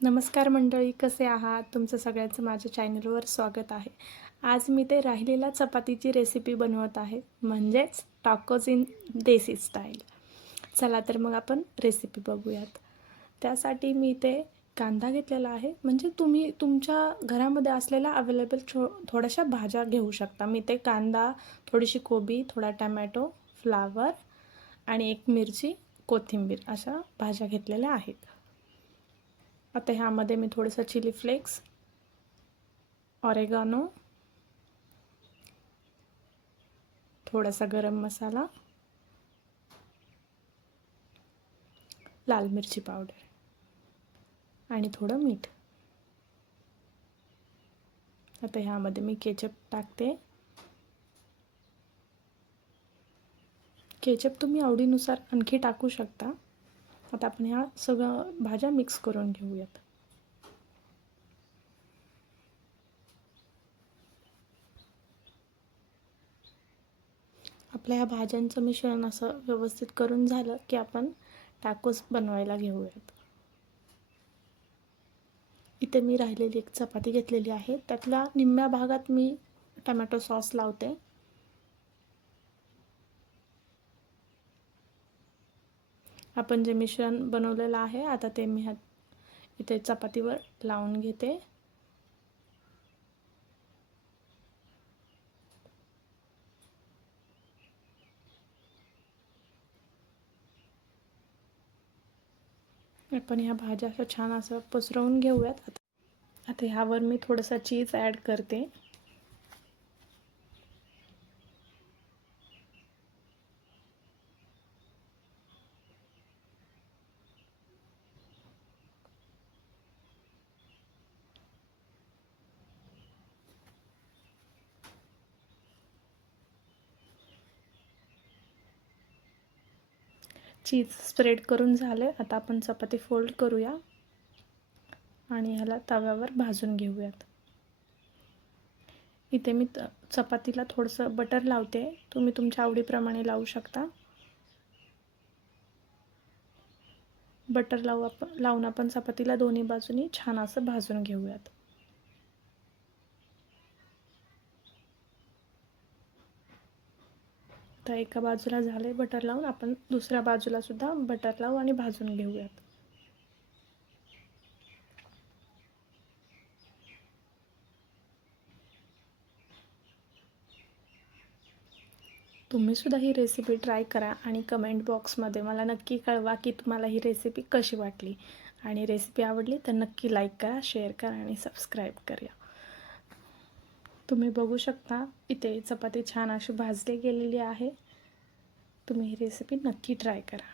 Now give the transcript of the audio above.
नमस्कार मंडळी, कसे आहात? तुमचं सगळ्यांचं माझ्या चॅनलवर स्वागत आहे. आज मी ते राहिलेल्या चपातीची रेसिपी बनवत आहे, म्हणजेच टाकोज इन देसी स्टाईल. चला तर मग आपण रेसिपी बघूयात. त्यासाठी मी ते कांदा घेतलेला आहे, म्हणजे तुम्ही तुमच्या घरामध्ये असलेल्या अवेलेबल थोड्याशा भाज्या घेऊ शकता. मी ते कांदा, थोडीशी कोबी, थोडा टमॅटो, फ्लावर आणि एक मिरची, कोथिंबीर अशा भाज्या घेतलेल्या आहेत. आता ह्यामध्ये मी थोडंसं चिली फ्लेक्स, ऑरेगानो, थोडासा गरम मसाला, लाल मिरची पावडर आणि थोडं मीठ. आता ह्यामध्ये मी केचप टाकते. केचप तुम्ही आवडीनुसार आणखी टाकू शकता. आता आपण ह्या सगळं भाज्या मिक्स करून घेऊयात. आपल्या ह्या भाज्यांचं मिश्रण असं व्यवस्थित करून झालं की आपण टाकोस बनवायला घेऊयात. इथे मी राहिलेली एक चपाती घेतलेली आहे, त्यातल्या निम्म्या भागात मी टमॅटो सॉस लावते. आपण जे मिश्रण बनवलेलं आहे आता ते मी इथे चपातीवर लावून घेते. आपण ह्या भाज्या असं छान असं पसरवून घेऊयात. आता ह्यावर मी थोडंसं चीज ॲड करते. चीज स्प्रेड करून झाले. आता आपण चपाती फोल्ड करूया आणि ह्याला तव्यावर भाजून घेऊयात. इथे मी चपातीला थोडंसं बटर लावते. तुम्ही तुमच्या आवडीप्रमाणे लावू शकता. बटर लावून आपण चपातीला दोन्ही बाजूनी छान असं भाजून घेऊयात. तर एका बाजूला झाले बटर लावून, आपण दुसऱ्या बाजूला सुद्धा बटर लावू आणि भाजून घेऊयात. तुम्ही सुद्धा ही रेसिपी ट्राय करा आणि कमेंट बॉक्समध्ये मला नक्की कळवा की तुम्हाला ही रेसिपी कशी वाटली. आणि रेसिपी आवडली तर नक्की लाईक करा, शेअर करा आणि सबस्क्राईब करा. तुम्ही बघू शकता इथे चपाती छान अशी भाजली गेलेली आहे. तुम्ही ही रेसिपी नक्की ट्राय करा.